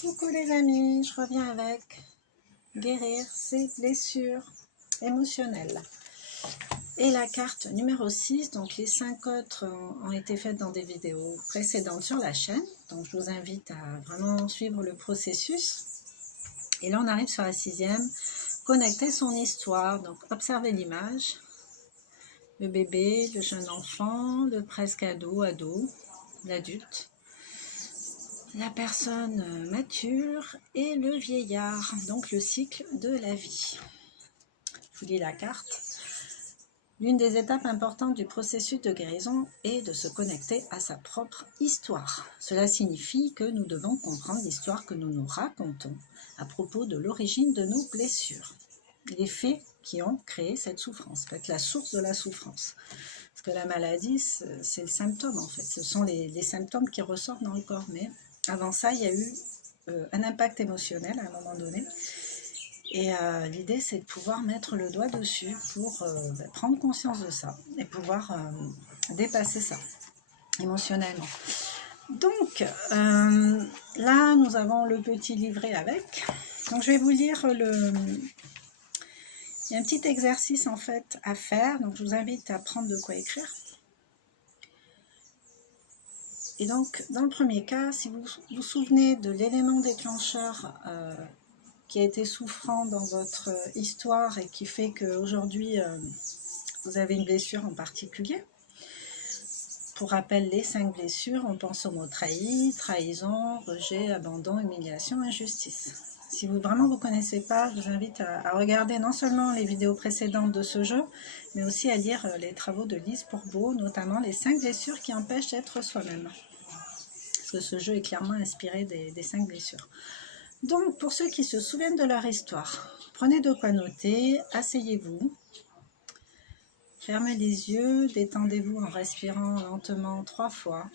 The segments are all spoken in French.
Coucou les amis, je reviens avec guérir ses blessures émotionnelles. Et la carte numéro 6, donc les 5 autres ont été faites dans des vidéos précédentes sur la chaîne. Donc je vous invite à vraiment suivre le processus. Et là on arrive sur la 6e, connecter son histoire, donc observer l'image. Le bébé, le jeune enfant, le presque ado, l'adulte. La personne mature et le vieillard, donc le cycle de la vie. Je vous lis la carte. L'une des étapes importantes du processus de guérison est de se connecter à sa propre histoire. Cela signifie que nous devons comprendre l'histoire que nous nous racontons à propos de l'origine de nos blessures. Les faits qui ont créé cette souffrance, peut être la source de la souffrance. Parce que la maladie, c'est le symptôme en fait. Ce sont les symptômes qui ressortent dans le corps, mais avant ça, il y a eu un impact émotionnel à un moment donné. Et l'idée, c'est de pouvoir mettre le doigt dessus pour prendre conscience de ça et pouvoir dépasser ça émotionnellement. Donc, là, nous avons le petit livret avec. Donc, je vais vous lire il y a un petit exercice en fait à faire. Donc, je vous invite à prendre de quoi écrire. Et donc, dans le premier cas, si vous vous souvenez de l'élément déclencheur qui a été souffrant dans votre histoire et qui fait qu'aujourd'hui, vous avez une blessure en particulier. Pour rappel, les 5 blessures, on pense au mot trahi, trahison, rejet, abandon, humiliation, injustice. Si vous vraiment vous ne connaissez pas, je vous invite à regarder non seulement les vidéos précédentes de ce jeu, mais aussi à lire les travaux de Lise Bourbeau, notamment les 5 blessures qui empêchent d'être soi-même. Parce que ce jeu est clairement inspiré des 5 blessures. Donc, pour ceux qui se souviennent de leur histoire, prenez de quoi noter, asseyez-vous, fermez les yeux, détendez-vous en respirant lentement 3 fois.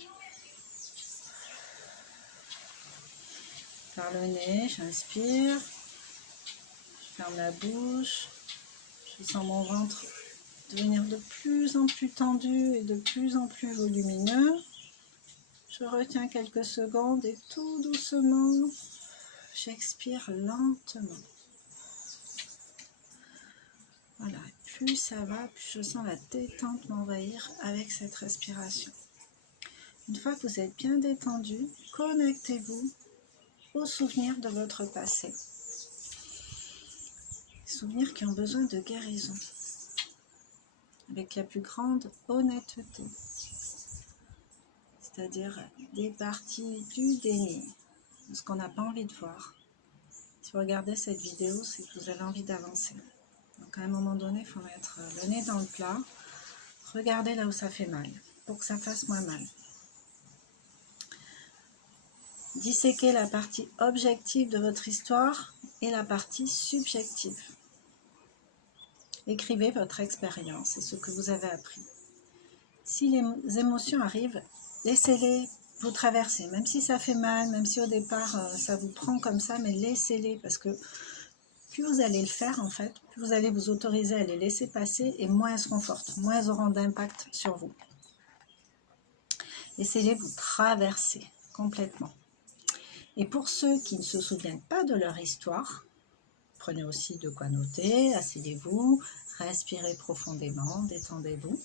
Par le nez, j'inspire, je ferme la bouche, je sens mon ventre devenir de plus en plus tendu et de plus en plus volumineux. Je retiens quelques secondes et tout doucement, j'expire lentement. Voilà, plus ça va, plus je sens la détente m'envahir avec cette respiration. Une fois que vous êtes bien détendu, connectez-vous aux souvenirs de votre passé. Des souvenirs qui ont besoin de guérison, avec la plus grande honnêteté. C'est-à-dire des parties du déni, de ce qu'on n'a pas envie de voir. Si vous regardez cette vidéo, c'est que vous avez envie d'avancer. Donc à un moment donné, il faut mettre le nez dans le plat, regarder là où ça fait mal, pour que ça fasse moins mal. Disséquer la partie objective de votre histoire et la partie subjective. Écrivez votre expérience et ce que vous avez appris. Si les émotions arrivent, laissez-les vous traverser, même si ça fait mal, même si au départ ça vous prend comme ça, mais laissez-les parce que plus vous allez le faire en fait, plus vous allez vous autoriser à les laisser passer et moins elles seront fortes, moins elles auront d'impact sur vous. Laissez-les vous traverser complètement. Et pour ceux qui ne se souviennent pas de leur histoire, prenez aussi de quoi noter, asseyez-vous, respirez profondément, détendez-vous.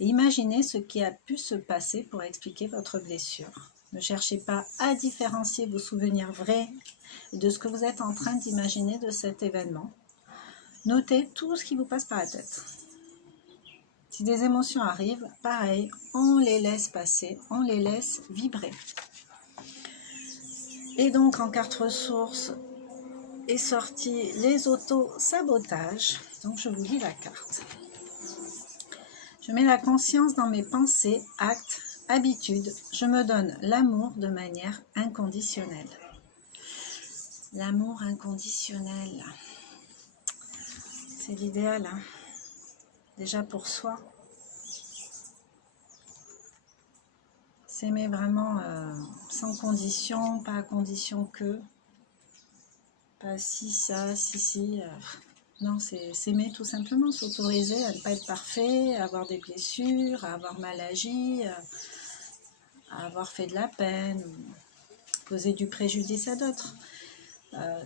Et imaginez ce qui a pu se passer pour expliquer votre blessure. Ne cherchez pas à différencier vos souvenirs vrais de ce que vous êtes en train d'imaginer de cet événement. Notez tout ce qui vous passe par la tête. Si des émotions arrivent, pareil, on les laisse passer, on les laisse vibrer. Et donc en carte ressources est sorti les auto-sabotages. Donc je vous lis la carte. Je mets la conscience dans mes pensées, actes, habitudes. Je me donne l'amour de manière inconditionnelle. L'amour inconditionnel, c'est l'idéal, hein? Déjà pour soi. S'aimer vraiment sans condition, pas à condition que, pas si, ça, si. Non, c'est s'aimer tout simplement, s'autoriser à ne pas être parfait, à avoir des blessures, à avoir mal agi, à avoir fait de la peine. causer du préjudice à d'autres.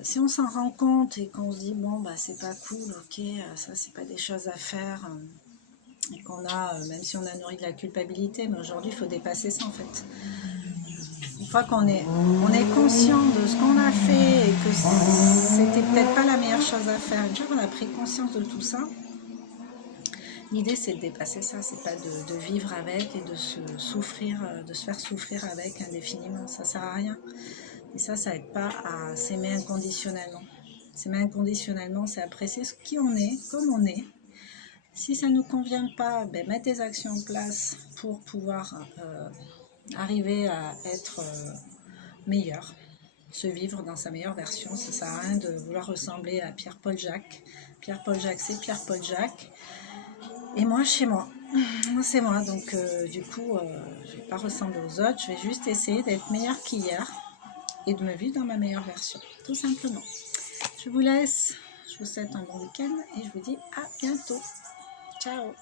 Si on s'en rend compte et qu'on se dit bon bah c'est pas cool, ok, ça c'est pas des choses à faire, et qu'on a, même si on a nourri de la culpabilité, mais aujourd'hui il faut dépasser ça en fait. Une fois qu'on est conscient de ce qu'on a fait et que c'était peut-être pas la meilleure chose à faire, une fois qu'on a pris conscience de tout ça, l'idée c'est de dépasser ça, c'est pas de vivre avec et de se faire souffrir avec indéfiniment, ça sert à rien. Et ça aide pas à s'aimer inconditionnellement. S'aimer inconditionnellement, c'est apprécier qui on est, comme on est. Si ça ne nous convient pas, ben, mettre des actions en place pour pouvoir arriver à être meilleur, se vivre dans sa meilleure version. Ça ne sert à rien de vouloir ressembler à Pierre-Paul Jacques. Pierre-Paul Jacques, c'est Pierre-Paul Jacques. Et moi, chez moi. Moi, c'est moi. Donc, du coup, je ne vais pas ressembler aux autres. Je vais juste essayer d'être meilleure qu'hier et de me vivre dans ma meilleure version, tout simplement. Je vous laisse. Je vous souhaite un bon week-end et je vous dis à bientôt. Ciao.